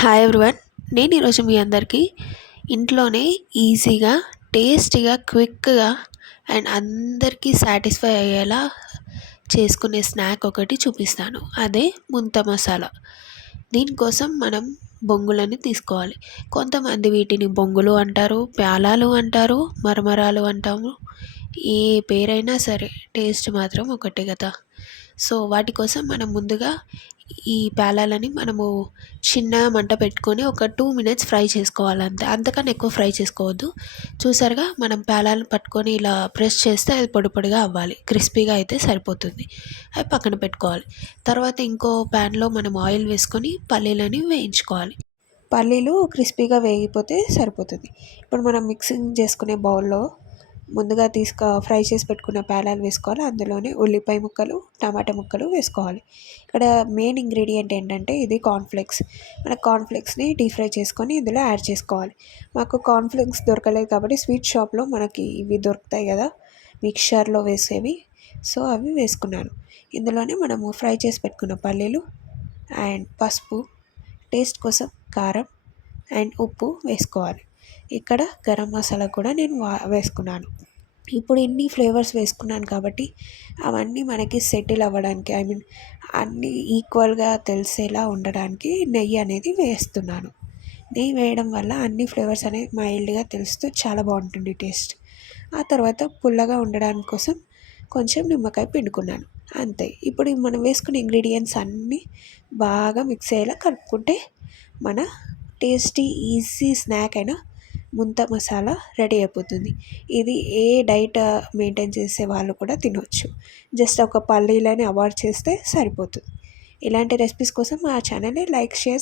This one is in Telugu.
హాయ్ ఎవ్రీవన్ నేను ఈరోజు మీ అందరికీ ఇంట్లోనే ఈజీగా టేస్టీగా క్విక్గా అండ్ అందరికీ సాటిస్ఫై అయ్యేలా చేసుకునే స్నాక్ ఒకటి చూపిస్తాను. అదే ముంత మసాలా. దీనికోసం మనం బొంగులని తీసుకోవాలి. కొంతమంది వీటిని బొంగులు అంటారు ప్యాలాలు అంటారు మరమరాలు అంటాము. ఏ పేరైనా సరే టేస్ట్ మాత్రం ఒకటే కదా. సో వాటి కోసం మనం ముందుగా ఈ పేలాలని మనము చిన్న మంట పెట్టుకొని ఒక టూ మినిట్స్ ఫ్రై చేసుకోవాలి అంతే అంతకన్నా ఎక్కువ ఫ్రై చేసుకోవద్దు. చూసారుగా మనం పేలాలను పట్టుకొని ఇలా ప్రెస్ చేస్తే అది పొడి పొడిగా అవ్వాలి. క్రిస్పీగా అయితే సరిపోతుంది. అవి పక్కన పెట్టుకోవాలి. తర్వాత ఇంకో ప్యాన్లో మనం ఆయిల్ వేసుకొని పల్లీలని వేయించుకోవాలి. పల్లీలు క్రిస్పీగా వేగిపోతే సరిపోతుంది. ఇప్పుడు మనం మిక్సింగ్ చేసుకునే బౌల్లో ముందుగా తీసుక ఫ్రై చేసి పెట్టుకున్న పేలాలు వేసుకోవాలి. అందులోనే ఉల్లిపాయ ముక్కలు టమాటా ముక్కలు వేసుకోవాలి. ఇక్కడ మెయిన్ ఇంగ్రీడియంట్ ఏంటంటే ఇది కార్న్ఫ్లెక్స్. మన కార్న్ఫ్లెక్స్ని డీప్ ఫ్రై చేసుకొని ఇందులో యాడ్ చేసుకోవాలి. మాకు కార్న్ఫ్లెక్స్ దొరకలేదు కాబట్టి స్వీట్ షాప్లో మనకి ఇవి దొరుకుతాయి కదా మిక్చర్లో వేసేవి. సో అవి వేసుకున్నాను. ఇందులోనే మనము ఫ్రై చేసి పెట్టుకున్న పల్లీలు అండ్ పసుపు టేస్ట్ కోసం కారం అండ్ ఉప్పు వేసుకోవాలి. ఇక్కడ గరం మసాలా కూడా నేను వేసుకున్నాను. ఇప్పుడు ఇన్ని ఫ్లేవర్స్ వేసుకున్నాను కాబట్టి అవన్నీ మనకి సెటిల్ అవ్వడానికి ఐ మీన్ అన్నీ ఈక్వల్గా తెలిసేలా ఉండడానికి నెయ్యి అనేది వేస్తున్నాను. నెయ్యి వేయడం వల్ల అన్ని ఫ్లేవర్స్ అనేవి మైల్డ్గా తెలుస్తూ చాలా బాగుంటుంది టేస్ట్. ఆ తర్వాత పుల్లగా ఉండడానికి కోసం కొంచెం నిమ్మకాయ పిండుకున్నాను. అంతే. ఇప్పుడు మనం వేసుకున్న ఇంగ్రీడియంట్స్ అన్నీ బాగా మిక్స్ అయ్యేలా కలుపుకుంటే మన టేస్టీ ఈజీ స్నాక్ అయినా ముంత మసాలా రెడీ అయిపోతుంది. ఇది ఏ డైట్ మెయింటైన్ చేసే వాళ్ళు కూడా తినవచ్చు జస్ట్ ఒక పల్లీలని అవాయిడ్ చేస్తే సరిపోతుంది. ఇలాంటి రెసిపీస్ కోసం మా ఛానల్ని లైక్ షేర్